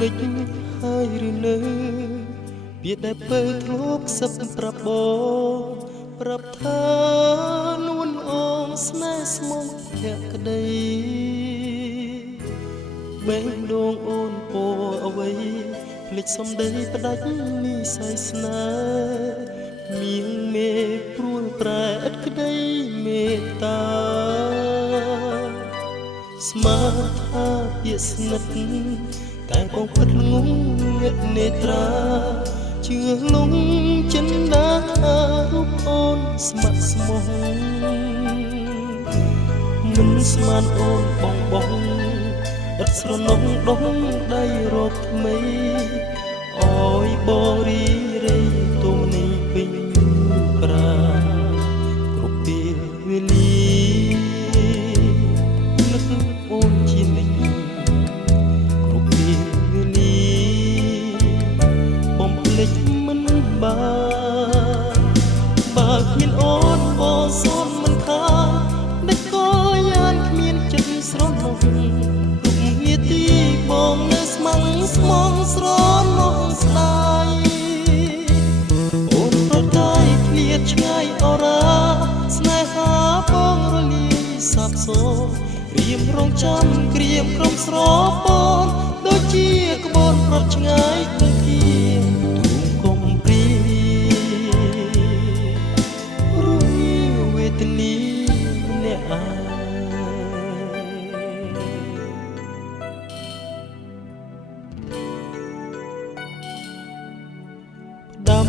មិនហើយឬនៅវាដែលពើធ្លាប់សឹកប្រាប់បងប្រាប់ថានួនអងស្នេហ៍ស្មងភក្តីបេះដូងអូនពោអ្វីភ្លេចសំដីផ្ដាច់និស័យស្នេហ៍មៀងមេព្រួលប្រែឥតក្តីមេត្តាស្មានថាពាក្យស្និទ្ធតែបងពិតងងងឹតនេត្រាជឿលងចិនដាថារូបអូនស្ម័គ្រស្មោះមិនស្មានអូនបងឥតស្រណុកដងដៃរកថ្មីអើយបរិរៃទុំនេះពេញប្រាគ្រប់ពេលវេលានឹកអូនជានិច្ចគ្រប់ពេលវេលាបំភ្លេចមិនបានបើគ្មានអូនបងសូនមិនខានដឹកក៏យ៉ាងគ្មានចិត្តស្រណុកទីបងនៅស្មងស្មងស្រណោះស្ដាយអូនប្រកាយឃ្លាតឆ្ងាយអរ៉ាស្នេហាបងរលាយសាបសូន្យរៀមរងចាំក្រៀមក្រុមស្រពនដូចជាក្បូនប្រត់ឆ្ងាយគង្គាទូងគំព្រីរួយវេទនីអ្នកអាដាំ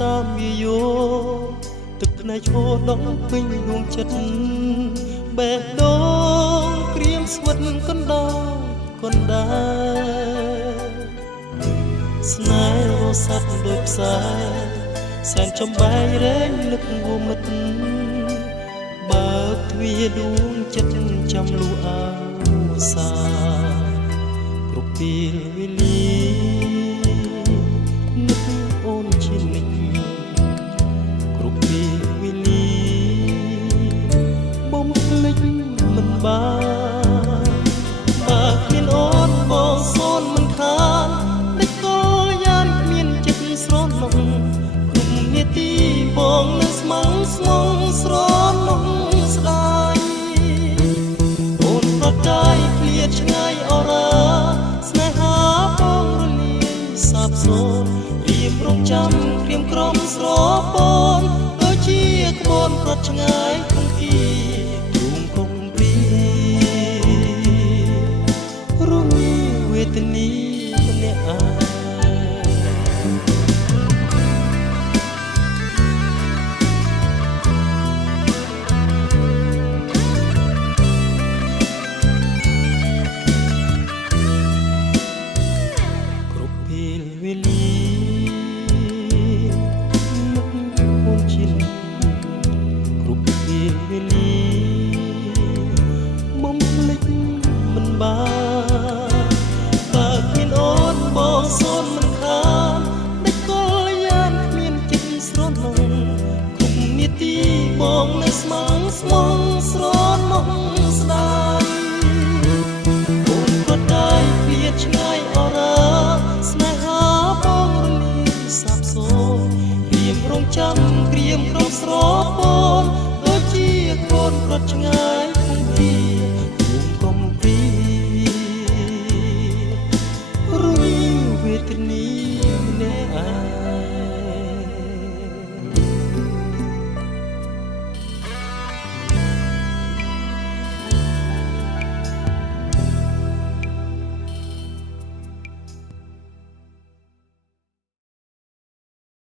តាមវាយោទឹកភ្នែកឈោដងពេញដួងចិត្តបេះដូងក្រៀមស្វិតកណ្ដោកណ្ដាស្នេហ៍រសាត់ដូចផ្សាសែនចំបាយរែងនឹកវមិតបើកទ្វារដួងចិត្តចាំលូអោសាគ្រប់ពេលវេលាអូនជានិច្ចគ្រប់ពេលវេលាបំភ្លេចមិនបានបើគ្មានអូនបងសូនមិនខានដឹកក៏យ៉ាងគ្មានចិត្តស្រណុកគ្រប់នាទីបងនៅស្មងស្មងស្រណុកស្ដាយអូនប្រកាយឃ្លាតឆ្ងាយអរ៉ាស្នេហាបងរលាយសាបសូន្យរងចាំក្រៀមក្រុមស្រពនដូចជាក្បូនប្រត់ឆ្ងាយគង្គាទូងគំព្រីរួយវេទនីម្នាក់អាគ្រប់ពេលវេលាបំភ្លេចមិនបានបើគ្មានអូនបងសូនមិនខានដឹកក៏យ៉ាងគ្មានចិត្តស្រណុកគ្រប់នាទីបងនៅស្មងស្មងស្រណុកស្ដាយអូនប្រកាយឃ្លាតឆ្ងាយអរ៉ាស្នេហាបងរលាយសាបសូន្យរៀមរងចាំក្រៀមក្រុមស្រពនដូចជាកូនប្រត់ឆ្ងាយ